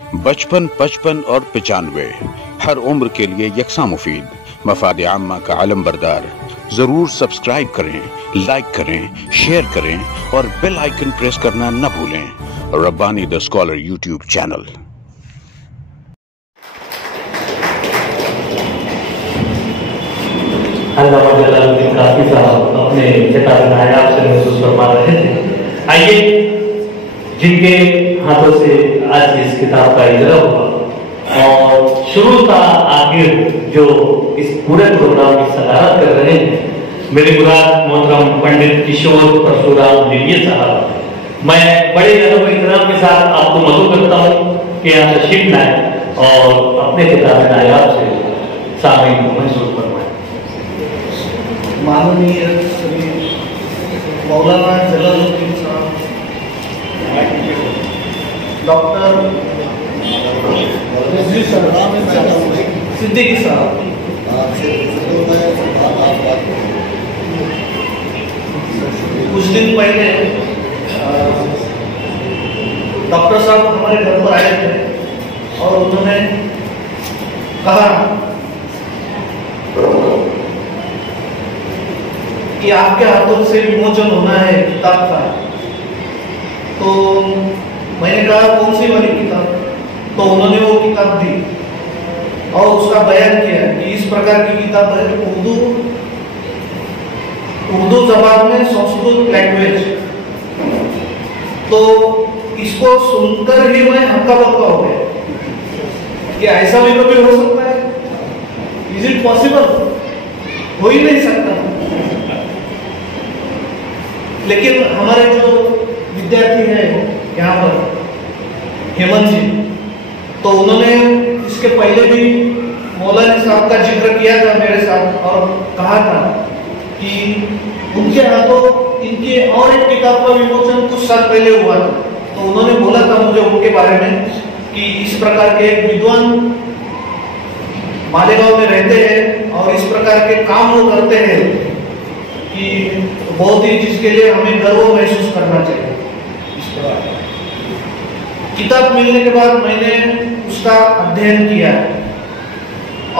55, 55 और 95 हर उम्र के लिए यकसा मुफीद, मफाद आम्मा का आलम बरदार। जरूर सब्सक्राइब करें, लाइक करें, शेयर करें और बेल आइकन प्रेस करना न भूलें। Rabbani the scholar YouTube channel. काफी साहब अपने किताब नायाब से महसूस फरमा रहे थे। आइए जिनके हाथों से आज इस किताब का इजरा हुआ और शुरू का आखिर जो इस पूरे प्रोग्राम की सदारत कर रहे हैं, मेरे मुराद मोहतरम पंडित किशोर परशुराम लिविये साहब, मैं बड़े अदब इहतराम के साथ आपको मदद करता हूँ कि आप तशरीफ लाएं और अपने किताब नायाब से सामईन को महसूस फरमाएं। माननीय श्री मौलाना जलालुद्दीन साहब, डॉक्टर सिद्दीकी साहब, कुछ दिन पहले डॉक्टर साहब हमारे घर पर आए थे और उन्होंने कहा कि आपके हाथों से विमोचन होना है किताब का। तो मैंने कहा कौन सी वाली किताब? तो उन्होंने वो किताब दी और उसका बयान किया कि इस प्रकार की किताब है, उर्दू जबान में संस्कृत लैंग्वेज। तो इसको सुनकर ही मैं हक्का बक्का हो गया कि ऐसा भी कभी हो सकता है? Is it possible? हो ही नहीं सकता। लेकिन हमारे जो विद्यार्थी हैं यहाँ पर, हेमंत जी, तो उन्होंने इसके पहले भी मौलाना साहब का जिक्र किया था मेरे साथ और कहा था कि उनके हाथों इनकी और एक किताब का विमोचन कुछ साल पहले हुआ था। तो उन्होंने बोला था मुझे उनके बारे में कि इस प्रकार के एक विद्वान मालेगांव में रहते हैं और इस प्रकार के काम वो करते हैं कि बहुत ही, जिसके लिए हमें गर्व महसूस करना चाहिए। इस प्रकार किताब मिलने के बाद मैंने उसका अध्ययन किया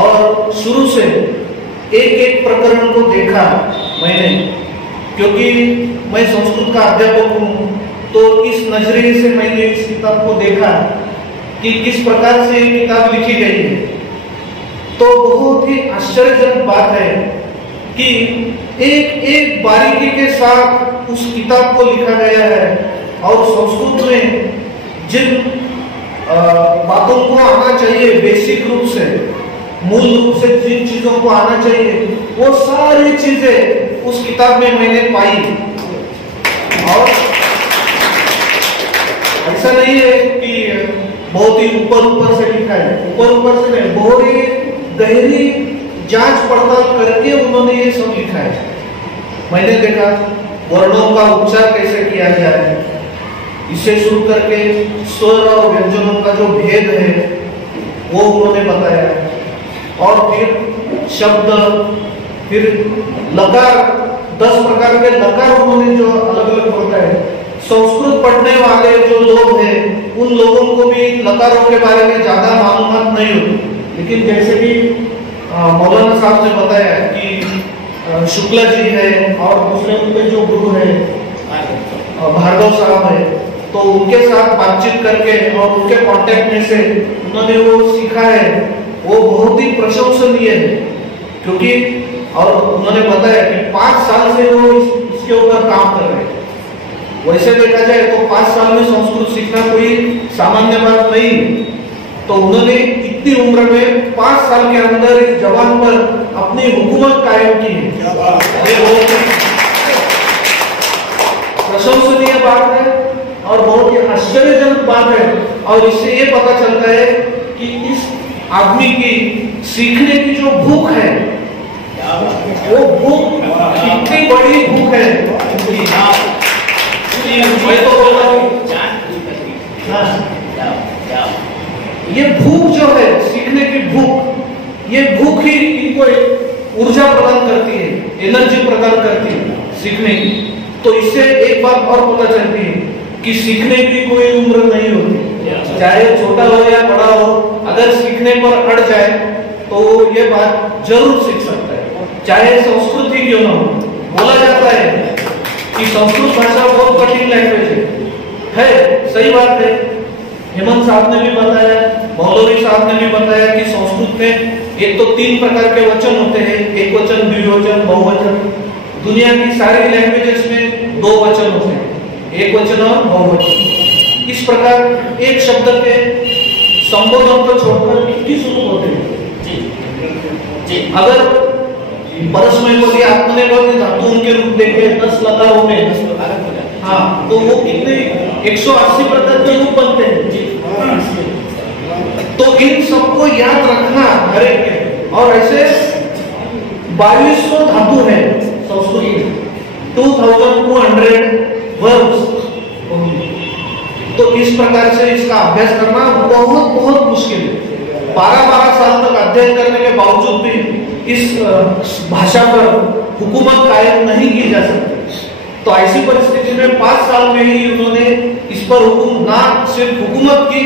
और शुरू से एक एक प्रकरण को देखा मैंने, क्योंकि मैं संस्कृत का अध्यापक हूँ। तो इस नजरिए से मैंने इस किताब को देखा कि किस प्रकार से ये किताब लिखी गई है। तो बहुत ही आश्चर्यजनक बात है कि एक एक बारीकी के साथ उस किताब को लिखा गया है और संस्कृत में जिन बातों को आना चाहिए, बेसिक रूप से, मूल रूप से जिन चीजों को आना चाहिए, वो सारी चीजें उस किताब में मैंने पाई। और ऐसा नहीं है कि बहुत ही ऊपर से लिखा है, ऊपर से नहीं, बहुत ही गहरी जांच पड़ताल करके उन्होंने ये सब लिखा है। मैंने देखा वर्णों का उच्चार कैसे किया जाए, इससे शुरू करके स्वर और व्यंजनों का जो भेद है वो उन्होंने बताया। और फिर शब्द, फिर लकार, 10 प्रकार के लकार उन्होंने जो अलग अलग बताए। संस्कृत पढ़ने वाले जो लोग हैं उन लोगों को भी लकारों के बारे में ज्यादा मालूमात नहीं होती, लेकिन जैसे कि मौलाना साहब ने बताया कि शुक्ला जी है और दूसरे उनके जो गुरु है भार्गव साहब है, तो उनके साथ बातचीत करके और उनके कांटेक्ट में से उन्होंने वो सीखा है, वो बहुत ही प्रशंसनीय है। क्योंकि और उन्होंने बताया कि 5 साल से वो इसके ऊपर काम कर रहे हैं। वैसे देखा जाए तो 5 साल में संस्कृत सीखना कोई सामान्य बात नहीं। तो उन्होंने इतनी उम्र में 5 साल के अंदर इस जबान पर अपनी हुकूमत कायम की है। प्रशंसनीय बात है और बहुत ही आश्चर्यजनक बात है। और इससे ये पता चलता है कि इस आदमी की सीखने की जो भूख है, वो भूख कितनी बड़ी भूख है। मैं तो बोल रहा हूँ, ये भूख जो है, सीखने की भूख, ये भूख ही इनको एक ऊर्जा प्रदान करती है, एनर्जी प्रदान करती है सीखने की। तो इससे एक बात और पता चलती है कि सीखने की कोई उम्र नहीं होती। चाहे छोटा हो या बड़ा हो, अगर सीखने पर अड़ जाए तो ये बात जरूर सीख सकता है, चाहे संस्कृत ही क्यों ना हो। बोला जाता है कि संस्कृत भाषा बहुत कठिन लैंग्वेज है, सही बात है। हेमंत साहब ने भी बताया, मौलवी साहब ने भी बताया कि संस्कृत में एक तो 3 प्रकार के वचन होते हैं, एक वचन, द्विवचन, बहुवचन। दुनिया की सारी लैंग्वेजेस में 2 वचन होते हैं, एक वचन और बहुवचन। इस प्रकार एक शब्द के संबोधन को छोड़कर कितनी शुरू होते हैं। अगर परस्मय पदी आत्मनेपदी धातु उनके रूप देखे 10 लताओं में, हाँ, तो वो कितने 180 प्रकार के रूप बनते हैं। तो इन सबको याद रखना हर एक के, और ऐसे 2200 धातु है संस्कृत में, 2200 वर्ब्स। तो इस प्रकार से इसका अभ्यास करना बहुत बहुत मुश्किल है। 12-12 साल तक अध्ययन करने के बावजूद भी इस भाषा पर हुकूमत कायम नहीं की जा सकती। तो ऐसी परिस्थिति में 5 साल में ही उन्होंने इस पर ना सिर्फ हुकूमत की,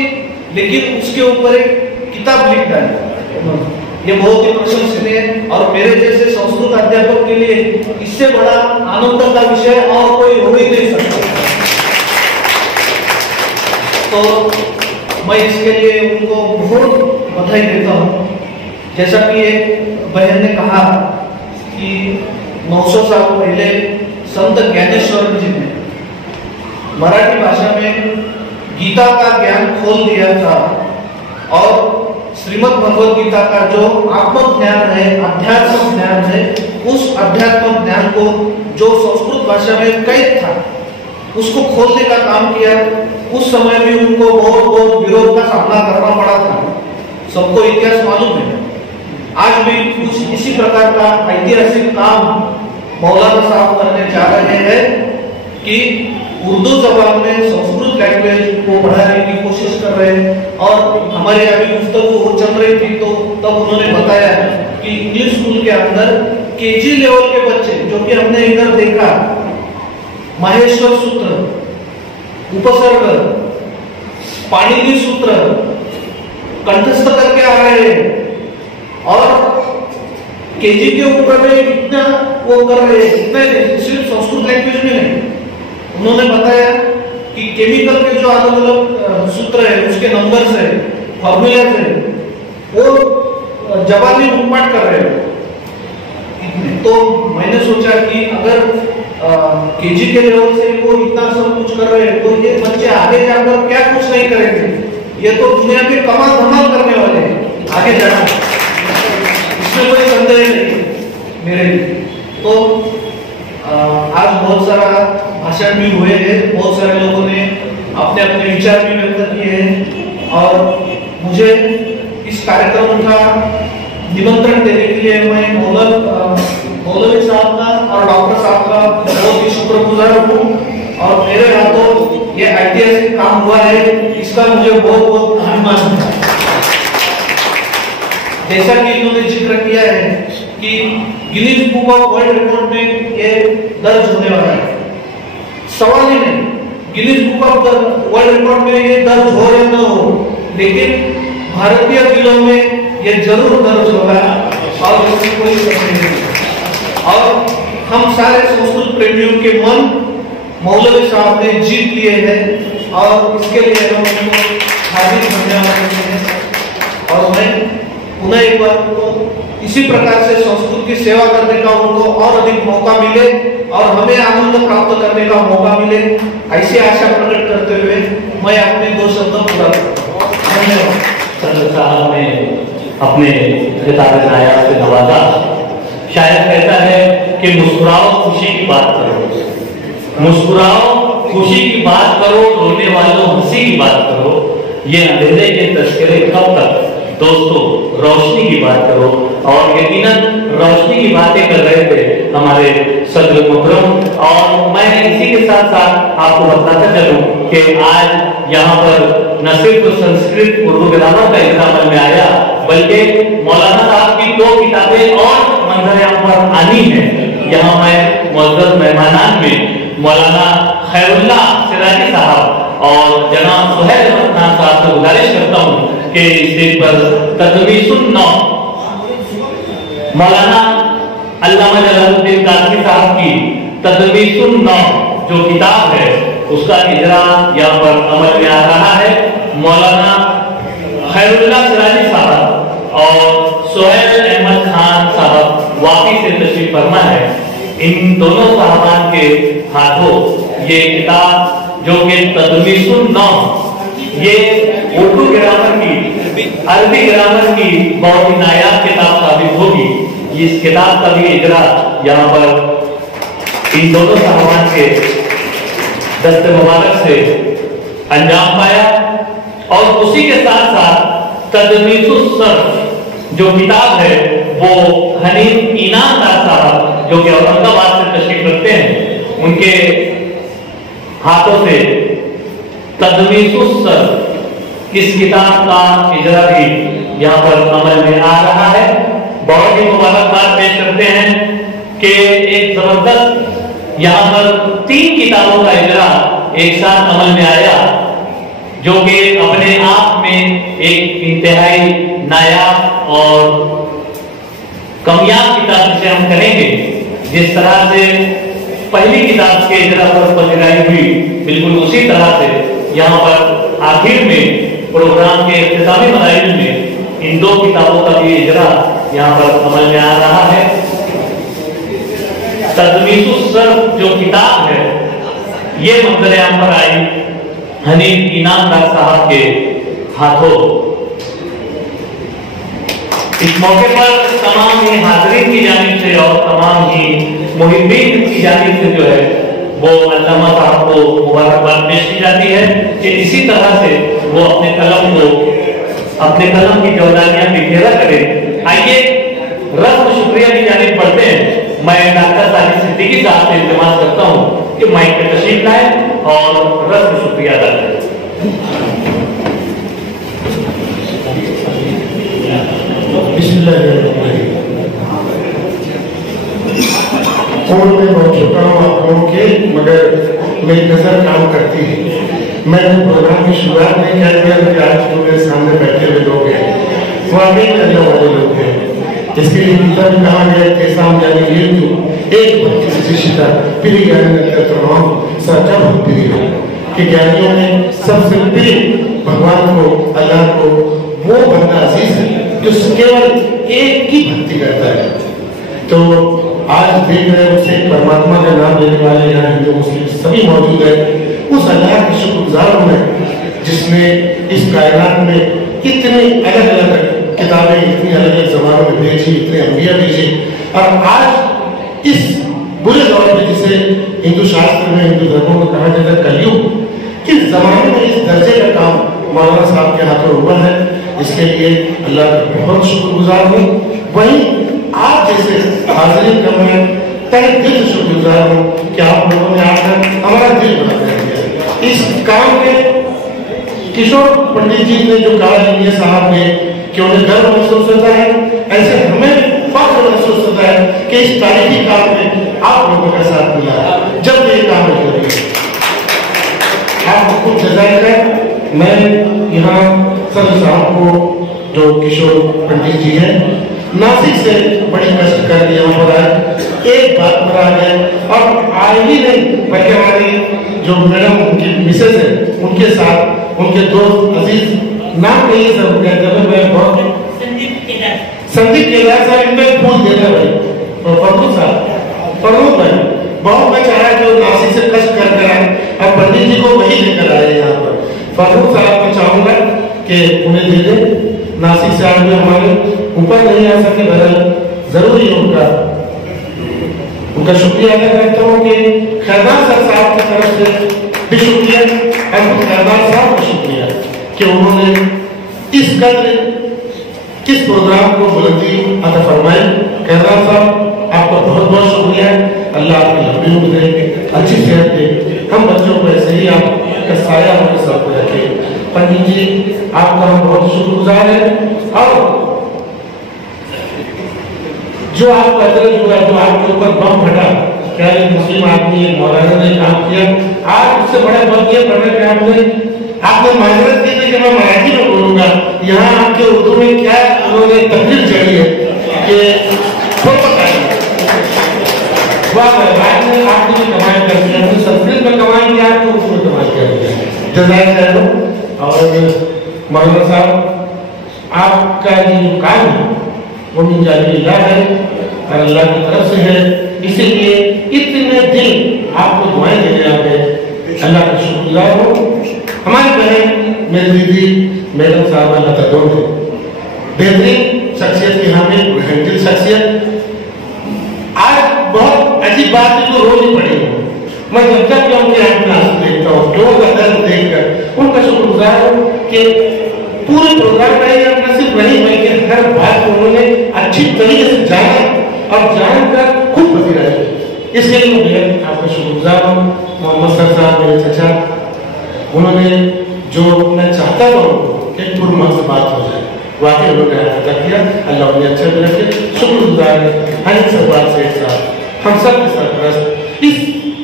लेकिन उसके ऊपर एक किताब लिख डाली। ये बहुत ही प्रशंसनीय है, और मेरे जैसे संस्कृत अध्यापक के लिए इससे बड़ा आनंद का विषय और कोई हो ही नहीं सकता। तो मैं इसके लिए उनको बहुत बधाई देता हूँ। जैसा कि एक बहन ने कहा कि 900 साल पहले संत ज्ञानेश्वर जी ने मराठी भाषा में गीता का ज्ञान खोल दिया था, और श्रीमद् भगवद गीता का जो आत्मज्ञान है, अध्यात्म ज्ञान है, उस अध्यात्म ज्ञान को जो संस्कृत भाषा में कैद था, उसको खोलने का काम किया। उस समय भी उनको बहुत विरोध का सामना करना पड़ा था, सबको इतिहास मालूम है। आज भी कुछ इसी प्रकार का ऐतिहासिक काम मौलाना साहब करने जा रहे हैं कि उर्दू जबान में संस्कृत लैंग्वेज को बढ़ाने की कोशिश कर रहे हैं। और हमारे अभी गुफ्तगू चल रही थी, तो तब उन्होंने बताया कि इंग्लिश स्कूल के अंदर केजी लेवल के बच्चे, जो कि हमने इधर देखा, माहेश्वर सूत्र, उपसर्ग, पाणिनि सूत्र कंठस्थ करके आ रहे हैं, और केजी के ऊपर में इतना वो कर रहे हैं। इतना सिर्फ संस्कृत लैंग्वेज में नहीं, उन्होंने बताया कि केमिकल के जो अलग अलग सूत्र है, उसके नंबर्स है, फॉर्मूलाज है, वो जबानी मुखपाठ कर रहे हैं। तो मैंने सोचा कि अगर केजी के लेवल से वो इतना सब कुछ कर रहे हैं, तो ये बच्चे आगे जाकर क्या कुछ नहीं करेंगे। ये तो दुनिया में कमाल धमाल करने वाले हैं आगे जाना, इसमें कोई संदेह नहीं मेरे लिए। तो आज बहुत सारा भाषण भी हुए हैं, बहुत सारे लोगों ने अपने अपने विचार भी व्यक्त किए हैं, और मुझे इस कार्यक्रम का निमंत्रण देने के लिए मैं मौलवी साहब का और डॉक्टर साहब का बहुत ही शुक्रगुजार हूँ। और मेरे हाथों ये ऐतिहासिक काम हुआ है, इसका मुझे बहुत बहुत अभिमान है। जैसा कि इन्होंने जिक्र किया है कि Guinness book of world record में ये दर्ज होने वाला है, सवाल ही नहीं। Guinness book of world record में ये दर्ज हो या न हो, लेकिन भारतीय दिलों में ये जरूर दर्ज होगा, और इसमें कोई शक नहीं। और हम सारे संस्कृत प्रेमियों के मन मौलवी साहब ने जीत लिए हैं, और इसके लिए हम उनको हार्दिक धन्यवाद देते हैं। और मैं पुनः एक बार उनको इसी प्रकार से संस्कृत की सेवा करने का उनको और अधिक मौका मिले, और हमें आनंद प्राप्त करने का मौका मिले, ऐसी आशा प्रकट करते हुए मैं अपने 2 शब्द पूरा करता हूँ। धन्यवाद। साहब ने अपने किताब नायाब से नवाजा। शायद कहता है कि मुस्कुराओ खुशी की बात करो, मुस्कुराओ खुशी की बात करो, रोने वालों हंसी की बात करो। ये अंधेरे के तस्करे कब तक, दोस्तों रोशनी की बात करो। और यकीनन रोशनी की बातें कर रहे थे हमारे सदर मुकरम, और मैं इसी के साथ साथ आपको बताता चलूं कि आज यहाँ पर न सिर्फ संस्कृत उर्दू ग्रामर का एग्जाम में आया, बल्कि मौलाना साहब की 2 किताबें और मंजर यहाँ पर आनी है। यहाँ मैं मुअज़्ज़ज़ मेहमानान में मौलाना खैरुल्लाह सिराजी साहब और जनाब सुहैल अहमद खान साहब से गुजारिश करता हूँ कि स्टेज पर तदवीसुन नौ मौलाना अल्लामा जलालुद्दीन कासमी साहब की तदवीसुन नौ जो किताब है उसका इजरा यहाँ पर अमल में आ रहा है। मौलाना खैरुल्लाह सिराजी साहब और सुहैल अहमद खान साहब वापी से तशरीफ फरमा है। इन दोनों साहबान के हाथों ये किताब जो कि तदवीसुन नौ, ये उर्दू ग्रामर की, अरबी ग्रामर की बहुत ही नायाब किताब साबित होगी। इस किताब का भी इजरा यहाँ पर इन दोनों साहबान के दस्ते मुबारक से अंजाम पाया। और उसी के साथ साथ तदवीसुस सर्फ जो किताब है वो हनीफ इनामदार साहब जो कि औरंगाबाद से तशरीफ रखते हैं, उनके हाथों से तदवीसुस सर्फ इस किताब का इजरा भी यहाँ पर अमल में आ रहा है। बहुत ही मुबारकबाद पेश करते हैं कि एक जबरदस्त यहाँ पर 3 किताबों का इजरा एक साथ अमल में आया, जो कि अपने आप में एक इंतहाई नायाब और कामयाब किताब जिसे हम करेंगे। जिस तरह से पहली किताब के इजरा पर पजराई हुई, बिल्कुल उसी तरह से यहाँ पर आखिर में प्रोग्राम के इख्तितामी मराहिल में इन 2 किताबों का भी इजरा यहाँ पर अमल में आ रहा है। तदवीसुस सर्फ जो किताब है ये मंजर आम पर आई हनीफ इनामदार साहब के हाथों। इस मौके पर तमाम ही हाज़रीन की जानिब से और तमाम ही मुहिब्बीन की जानिब से जो है वो अल्लामा साहब को मुबारकबाद पेश की जाती है कि इसी तरह से वो अपने कलम की जौलानियां बिखेरा करें। आइए रस्म शुक्रिया की जानिब बढ़ते हैं। मैं डॉक्टर साजिद सिद्दीकी साहब से इल्तिमास करता हूँ कि माइक पे तशरीफ लाए और रस्म शुक्रिया अदा करें। और मैं बहुत छोटा हूँ आप लोगों के, मगर मेरी नजर काम करती है। मैंने प्रोग्राम की शुरुआत नहीं किया कि आज जो मेरे सामने बैठे हुए लोग हैं वो आगे करने वाले लोग हैं। इसके लिए गीता में कहा गया कि सामने ये तो एक भक्ति से शिक्षा प्रिय ज्ञानी तमाम सच्चा भक्ति कि ज्ञानियों में सबसे प्रिय भगवान को, अल्लाह को वो बंदा अजीज है जो केवल एक की भक्ति करता है। तो आज देख रहे हैं उसे परमात्मा का नाम लेने वाले यहाँ हिंदू मुस्लिम सभी मौजूद है। उस अल्लाह के शुक्रगुजार हूं जिसने इस कायनात में इतनी अलग अलग किताबें इतनी अलग अलग जमानों में भेजी, इतने अंबिया भेजे। और आज इस बुरे दौर में जिसे हिंदू शास्त्र में, हिंदू धर्मों में कहा जाता है कलयुग, किस जमाने में इस दर्जे का काम मौलाना साहब के हाथों हुआ है, इसके लिए अल्लाह का बहुत शुक्रगुजार हूँ। वहीं आप जैसे हाजिरीन का मैं तहे दिल से शुक्रगुजार हूँ कि आप लोगों ने आकर हमारा दिल बना दिया। इस काम में किशोर पंडित जी ने जो कहा है साहब ने कि उन्हें गर्व महसूस होता है, ऐसे हमें फख्र महसूस होता है कि इस तारीखी काम में आप लोगों का साथ मिला है। जब ये काम है आपको कुछ जजायर है। मैं यहाँ सर साहब को जो किशोर पंडित जी हैं नासिक से बड़ी कष्ट कर दिया यहाँ पर आए, एक बात पर आ गए और आए ही नहीं बल्कि हमारी जो मैडम उनकी मिसेज है उनके साथ उनके दोस्त अजीज नाम कहिए सब कहते मैं बहुत संदीप केदार साहब इनमें फूल देते भाई फरूख साहब फरूख भाई बहुत मैं चाह रहा कि नासिक से कष्ट कर कर आए और पंडित जी को वही लेकर आए यहाँ पर। फरूख साहब को चाहूंगा कि उन्हें दे दे। नासिक से आज में हमारे ऊपर नहीं आ सके बदल जरूरी उनका शुक्रिया अदा करता हूँ कि खैरदार सर साहब की तरफ से भी शुक्रिया और खैरदार साहब का शुक्रिया कि उन्होंने इस कदर किस प्रोग्राम को बुलंदी अता फरमाई। खैरदार साहब आपका बहुत बहुत शुक्रिया। अल्लाह आपकी लंबी उम्र दे, अच्छी सेहत दे, हम बच्चों को ऐसे ही आपका साया उनके साथ रखे। पंडित जी आपका हम बहुत शुक्रगुजार है। और जो आपका दर्द हुआ, जो आपके ऊपर बम फटा, क्या एक मुस्लिम आदमी एक मौलाना ने काम किया, आज उससे बड़ा बात ये पढ़ने के आपने माजरत की थी कि मैं मराठी में बोलूंगा, यहाँ आपके उर्दू में क्या उन्होंने तकलीफ जड़ी है कि खुद बताइए। वाह बाद में आपने भी कमाई कर दिया, अपनी संस्कृत में कमाई किया तो उसमें कमाई कर दिया। जज़ाकल्लाह। और मौलाना साहब आपका ये काम है वो मिन जानिबिल्लाह है और अल्लाह की तरफ से है, इसीलिए इतने दिन आपको दुआएं देने आ गए, अल्लाह का शुक्रिया हो। हमारी बहन मेरी दीदी मैडम साहब अल्लाह तक है, बेहतरीन शख्सियत की हामिल हैंडल शख्सियत। आज बहुत अजीब बात है जो रो नहीं पड़ी, मैं जब तक उनके आंख में आंसू देखता हूँ, लोगों का दर्द देखकर उनका शुक्रगुजार हूँ कि पूरे प्रोग्राम में अपना सिर्फ नहीं बल्कि हर बात को उन्होंने अच्छी तरीके से जाना और जानकर खुद बची रहे। इसके लिए मैं बेहद आपका शुक्रगुजार हूँ। मोहम्मद सर साहब मेरे चचा, उन्होंने जो मैं चाहता था कि पुरमन से बात हो जाए, वाकई उन्होंने अदा किया, अल्लाह उन्हें अच्छा भी रखे। शुक्रगुजार है हनीफ सरवार सेठ साहब, हम सब के सरपरस्त। इस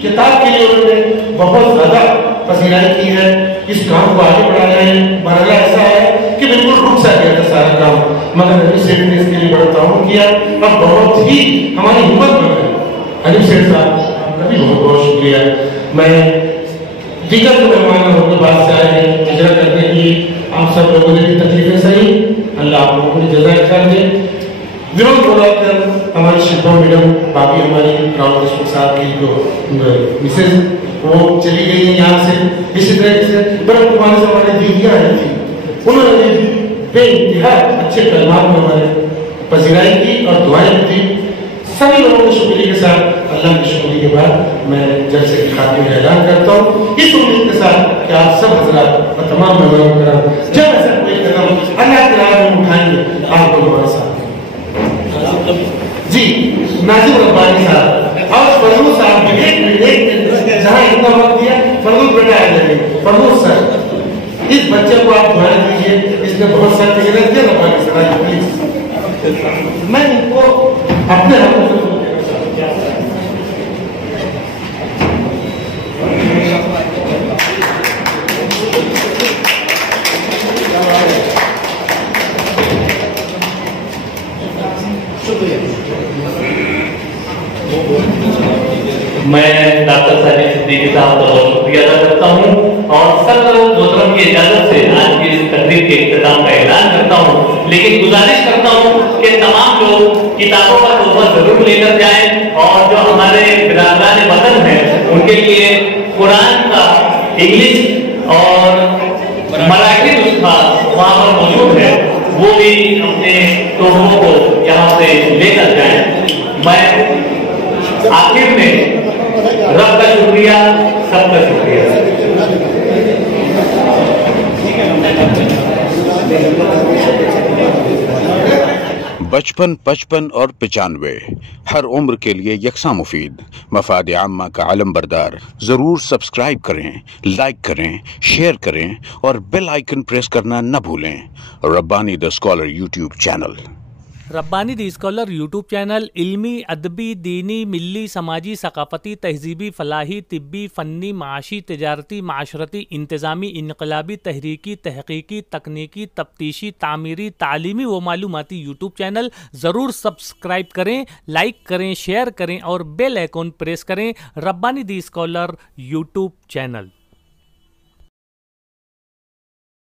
किताब के लिए उन्होंने बहुत ज्यादा पसीनाई की है, इस काम को आगे बढ़ा रहे हैं। मरहला ऐसा है कि बिल्कुल रुक सा गया था सारा काम, मगर हनीफ सेठ ने इसके लिए बड़ा ताउन किया और बहुत ही हमारी हिम्मत बन गई। हनीफ सेठ साहब आपका भी बहुत बहुत शुक्रिया। मैं दीगर मेहमान होने बाद से आए हैं इजरा करने की, आप सब लोगों ने भी तकलीफें सही, अल्लाह आप लोगों को जज़ा खैर दे। विरोध बोला कर हमारी शिल्पा मैडम, बाकी हमारी राहुल देशमुख साहब की जो मिसेज वो चली गई है यहाँ से, इसी तरह से बड़े कुमार से हमारी दीदियाँ आई थी, उन्होंने बेइंतहा अच्छे कलमात में हमारे पजीराई की और दुआएं दी। सभी लोगों के शुक्रिया के साथ अल्लाह के शुक्रिया के बाद मैं जलसे की खातिर में ऐलान करता हूँ, इस उम्मीद के साथ कि आप सब हजरात और तमाम मेहमान जब ऐसा कोई कदम अल्लाह के राह में उठाएंगे आपको हमारे साथ जी नाजिम रब्बानी साहब और फरदूस साहब विवेक जहाँ इतना वक्त दिया, फरदूस बेटा आ जाएंगे। फरदूस सर इस बच्चे को आप दुआ दीजिए, इसने बहुत सारी मेहनत किया रब्बानी साहब प्लीज, मैं इनको अपने हाथों से मैं डॉक्टर साहिब सिद्दीकी साहब का बहुत शुक्रिया अदा करता हूँ और सब मोहतरम की इजाजत से आज की इस तकरीर के इख्तिताम का ऐलान करता हूँ। लेकिन गुजारिश करता हूँ कि तमाम लोग किताबों का तोहफा जरूर लेकर जाएं और जो हमारे बिरादरान वतन हैं उनके लिए कुरान का इंग्लिश और मराठी नुस्खा वहाँ पर मौजूद है, वो भी अपने तोहफों को यहाँ से लेकर जाएं। मैं आखिर में रब का शुक्रिया, सबका शुक्रिया। बचपन, 55 और 95 हर उम्र के लिए यकसा मुफीद, मफाद आम्मा का आलम बरदार। जरूर सब्सक्राइब करें, लाइक करें, शेयर करें और बेल आइकन प्रेस करना न भूलें। Rabbani the scholar YouTube channel. Rabbani the scholar YouTube channel इल्मी, अदबी, दीनी, मिली, समाजी, सकाफती, तहजीबी, फलाही, तिब्बी, फ़न्नी, माशी, तिजारती, माशरती, इंतज़ामी, इनकलाबी, तहरीकी, तहकीकी, तकनीकी, तफ्तीशी, तामीरी, तालीमी व मालूमाती यूट्यूब चैनल। ज़रूर सब्सक्राइब करें, लाइक करें, शेयर करें और बेल आइकन प्रेस करें। Rabbani the scholar YouTube channel.